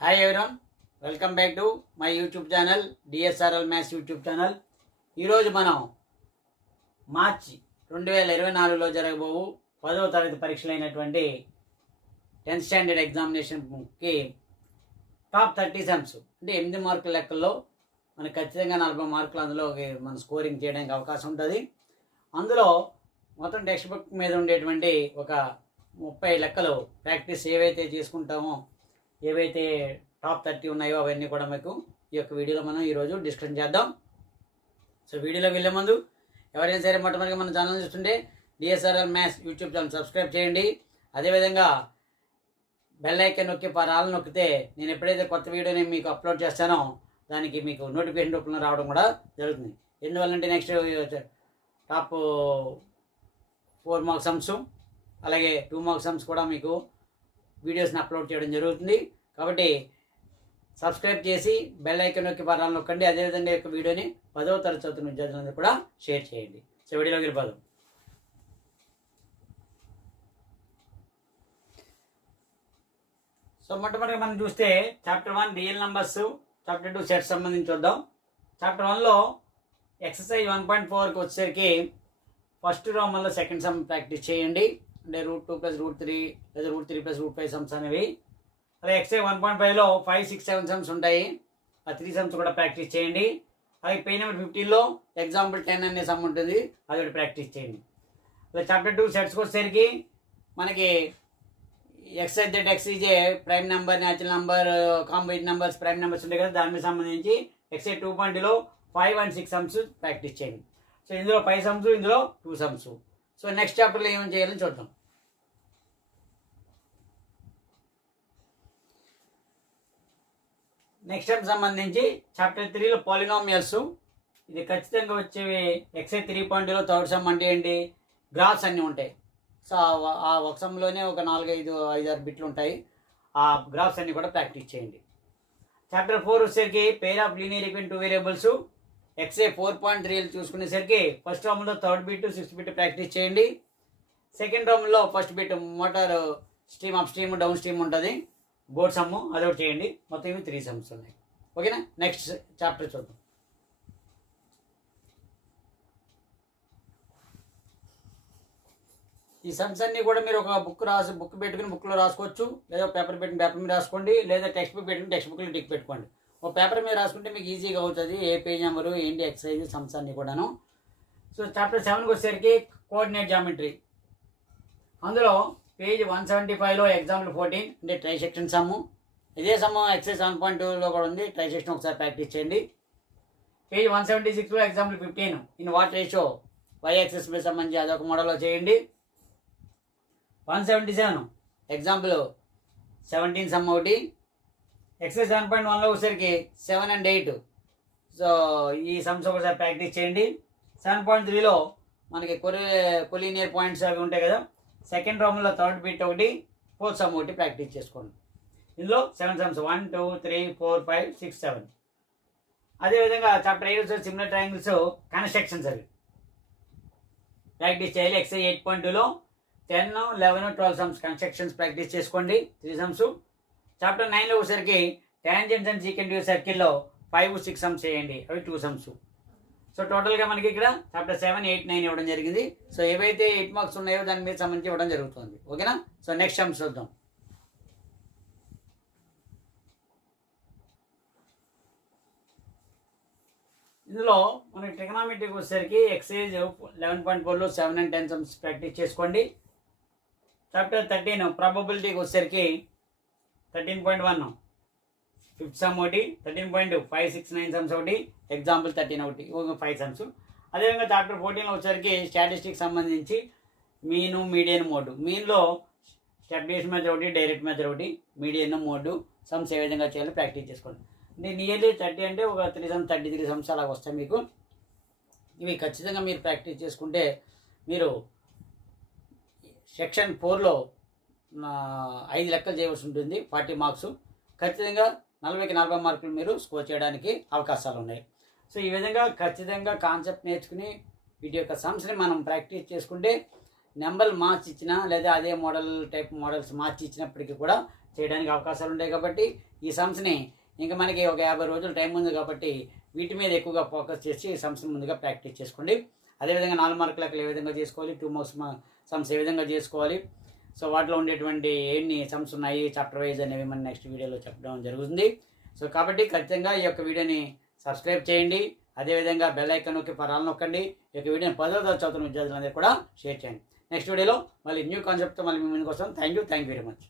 Hi everyone welcome back to my YouTube channel DSRL maths YouTube channel ఈరోజు మనం మార్చి రెండు వేల ఇరవై నాలుగులో జరగబోవు పదవ తరగతి పరీక్షలైనటువంటి టెన్త్ స్టాండర్డ్ ఎగ్జామినేషన్కి టాప్ థర్టీ సెమ్స్ అంటే ఎనిమిది మార్కుల లెక్కల్లో మనకు ఖచ్చితంగా నలభై మార్కులు అందులో మన స్కోరింగ్ చేయడానికి అవకాశం ఉంటుంది. అందులో మొత్తం టెక్స్ట్ బుక్ మీద ఉండేటువంటి ఒక ముప్పై లెక్కలు ప్రాక్టీస్ ఏవైతే చేసుకుంటామో ఏవైతే టాప్ థర్టీ ఉన్నాయో అవన్నీ కూడా మీకు ఈ యొక్క వీడియోలో మనం ఈరోజు డిస్కషన్ చేద్దాం. సో వీడియోలోకి వెళ్ళే ముందు ఎవరైనా సరే మొట్టమొదటిగా మన ఛానల్ చూస్తుంటే DSRL maths YouTube channel subscribe చేయండి. అదేవిధంగా బెల్ ఐకాన్ నొక్కి పరాలు నొక్కితే నేను ఎప్పుడైతే కొత్త వీడియోని మీకు అప్లోడ్ చేస్తానో దానికి మీకు నోటిఫికేషన్ రూపంలో రావడం కూడా జరుగుతుంది. ఎందువల్లంటే next top four marks sums అలాగే టూ మార్క్స్ సమ్స్ కూడా మీకు వీడియోస్ని అప్లోడ్ చేయడం జరుగుతుంది. కాబట్టి సబ్స్క్రైబ్ చేసి బెల్ ఐకన్ నొక్కి పరాలు నొక్కండి. అదేవిధంగా యొక్క వీడియోని పదవ తరగతి చదువుతున్న విద్యార్థులందరూ కూడా షేర్ చేయండి. సో వీడియోలోకి వెళ్ళిపోదాం. సో మొట్టమొదటిగా మనం చూస్తే chapter one real numbers chapter two set సంబంధించి చూద్దాం. చాప్టర్ వన్లో ఎక్సర్సైజ్ వన్ పాయింట్ ఫోర్కి వచ్చేసరికి ఫస్ట్ రోమన్లో సెకండ్ సమ్ ప్రాక్టీస్ చేయండి. అంటే root two plus root three లేదా root three plus root five sums అనేవి. అలా ఎక్స్ఏ వన్ పాయింట్ ఫైవ్లో ఫైవ్ సిక్స్ సెవెన్ సమ్స్ ఉంటాయి. ఆ త్రీ సమ్స్ కూడా ప్రాక్టీస్ చేయండి. అలాగే పేజ్ నెంబర్ ఫిఫ్టీన్లో ఎగ్జాంపుల్ టెన్ అనే సమ్ ఉంటుంది అది ఒకటి ప్రాక్టీస్ చేయండి. అలా చాప్టర్ టూ సెట్స్కి వచ్చేసరికి మనకి exercise that exercise prime number natural number combine numbers prime numbers ఉంటాయి కదా దానికి సంబంధించి ఎక్స్ఐ టూ పాయింట్లో five and six sums practice చేయండి. సో ఇందులో ఫైవ్ సమ్స్ ఇందులో టూ సమ్స్. సో నెక్స్ట్ చాప్టర్లో ఏమేమి చేయాలని చూద్దాం. నెక్స్ట్ టైం సంబంధించి చాప్టర్ త్రీలో పాలినామియల్స్ ఇది ఖచ్చితంగా వచ్చేవి ఎక్సై త్రీ పాయింట్లో థర్డ్ సమ్ అంటే ఏంటి? గ్రాఫ్స్ అన్నీ ఉంటాయి. సో ఆ- ఒక సమ్లోనే ఒక నాలుగైదు ఆరు బిట్లు ఉంటాయి. ఆ గ్రాఫ్స్ అన్నీ కూడా ప్రాక్టీస్ చేయండి. చాప్టర్ ఫోర్ వచ్చేసరికి pair of linear equation two variables ex four point three చూసుకునేసరికి first రౌండ్లో third bit sixth bit practice చేయండి. సెకండ్ రౌండ్లో first bit motor stream up stream down stream ఉంటుంది. బోర్డ్ సమ్ము అదొకటి చేయండి. మొత్తం ఇవి త్రీ సమ్స్ ఉన్నాయి. ఓకేనా నెక్స్ట్ చాప్టర్ చూద్దాం. ఈ సమ్స్ అన్ని కూడా మీరు ఒక బుక్ రాసి బుక్ పెట్టుకుని బుక్లో రాసుకోవచ్చు. లేదా పేపర్ పెట్టిన పేపర్ మీద రాసుకోండి. లేదా టెక్స్ట్ బుక్ పెట్టుకుని టెక్స్ట్ బుక్లో టిక్ పెట్టుకోండి. ఒక పేపర్ మీద రాసుకుంటే మీకు ఈజీగా అవుతుంది. ఏ పేజ్ నెంబరు ఏంటి ఎక్సైజ్ సమ్స్ అన్నీ కూడాను. సో చాప్టర్ సెవెన్కి వచ్చేసరికి కోఆర్డినేట్ జామెట్రీ అందులో పేజ్ వన్ సెవెంటీ ఫైవ్లో ఎగ్జాంపుల్ ఫోర్టీన్ అంటే ట్రై సెక్షన్ సమ్ము ఇదే సమ్ము ఎక్సైజ్ సెవెన్ పాయింట్ టూలో కూడా ఉంది. ట్రై సెక్షన్ ఒకసారి ప్రాక్టీస్ చేయండి. పేజ్ వన్ సెవెంటీ సిక్స్లో example fifteen in what ratio Y axis మీద సంబంధించి అదొక మోడల్లో చేయండి. One seventy seven example seventeen sum ఒకటి ఎక్సైజ్ సెవెన్ పాయింట్ వన్లో వచ్చేసరికి సెవెన్ అండ్ ఎయిట్ సో ఈ సమ్స్ ఒకసారి ప్రాక్టీస్ చేయండి. సెవెన్ పాయింట్ త్రీలో మనకి కొలి కొలీనియర్ పాయింట్స్ అవి ఉంటాయి కదా. సెకండ్ రౌండ్లో థర్డ్ బిట్ ఒకటి ఫోర్త్ సమ్ ఒకటి ప్రాక్టీస్ చేసుకోండి. ఇందులో seven sums one two three four five six seven. అదేవిధంగా chapter eight similar triangles constructions అవి. ప్రాక్టీస్ చేయాలి ఎక్సైజ్ ఎయిట్ పాయింట్ టూలో. Ten eleven twelve sums constructions practice చేసుకోండి త్రీ సమ్స్. చాప్టర్ నైన్లో వచ్చేసరికి ట్యాంజెంట్స్ అండ్ సీకెండ్ సర్కిల్లో ఫైవ్ సిక్స్ సమ్స్ చేయండి అవి టూ సమ్స్. సో టోటల్గా మనకి ఇక్కడ చాప్టర్ సెవెన్ ఎయిట్ నైన్ ఇవ్వడం జరిగింది. సో ఏవైతే ఎయిట్ మార్క్స్ ఉన్నాయో దాని మీద సంబంధించి ఇవ్వడం జరుగుతుంది. ఓకేనా సో నెక్స్ట్ సమ్స్ చూద్దాం. ఇందులో మనకి ట్రిగనామెట్రీకి వచ్చేసరికి ఎక్సైజ్ లెవెన్ పాయింట్ ఫోర్లో seven and ten sums practice చేసుకోండి. చాప్టర్ థర్టీన్ ప్రాబబిలిటీకి వచ్చేసరికి thirteen point one fifth sum ఒకటి thirteen point five six nine sums ఒకటి ఎగ్జాంపుల్ థర్టీన్ ఒకటి ఫైవ్ సమ్స్ అదేవిధంగా చాప్టర్ ఫోర్టీన్లో వచ్చేసరికి స్టాటిస్టిక్స్ సంబంధించి మీను మీడియన్ మోడ్ మీన్లో స్టెప్ బేస్ మెథడ్ ఒకటి డైరెక్ట్ మెథడ్ ఒకటి మీడియన్ మోడ్ సమ్స్ ఏ విధంగా చేయాలో ప్రాక్టీస్ చేసుకోండి. అంటే నియర్లీ థర్టీ అంటే ఒక three sum thirty three sums అలా వస్తాయి మీకు. ఇవి ఖచ్చితంగా మీరు ప్రాక్టీస్ చేసుకుంటే మీరు సెక్షన్ ఫోర్లో ఐదు లెక్కలు చేయవలసి ఉంటుంది ఫార్టీ మార్క్స్ ఖచ్చితంగా నలభైకి నలభై మార్కులు మీరు స్కోర్ చేయడానికి అవకాశాలు ఉన్నాయి. సో ఈ విధంగా ఖచ్చితంగా కాన్సెప్ట్ నేర్చుకుని వీటి యొక్క సమ్స్ని మనం ప్రాక్టీస్ చేసుకుంటే నెంబర్లు మార్చి ఇచ్చినా లేదా అదే మోడల్ టైప్ మోడల్స్ మార్చి ఇచ్చినప్పటికీ కూడా చేయడానికి అవకాశాలు ఉంటాయి కాబట్టి ఈ సమ్స్ని ఇంకా మనకి ఒక యాభై రోజులు టైం ఉంది కాబట్టి వీటి మీద ఎక్కువగా ఫోకస్ చేసి ఈ సమ్స్ని ముందుగా ప్రాక్టీస్ చేసుకోండి. అదేవిధంగా నాలుగు మార్కులకు ఏ విధంగా చేసుకోవాలి? టూ మార్క్స్ సమ్స్ ఏ విధంగా చేసుకోవాలి? సో వాటిలో ఉండేటువంటి ఎన్ని సమ్స్ ఉన్నాయి చాప్టర్ వైజ్ అనేవి మనం నెక్స్ట్ వీడియోలో చెప్పడం జరుగుతుంది. సో కాబట్టి ఖచ్చితంగా ఈ యొక్క వీడియోని సబ్స్క్రైబ్ చేయండి. అదేవిధంగా బెల్ ఐకాన్ నొక్కి పరాలు నొక్కండి. ఈ యొక్క వీడియోని పదో తరగతి చదువుతున్న విద్యార్థులందరూ కూడా షేర్ చేయండి. నెక్స్ట్ వీడియోలో మళ్ళీ న్యూ కాన్సెప్ట్తో మళ్ళీ మీ ముందుకు వస్తాం. Thank you thank you very much.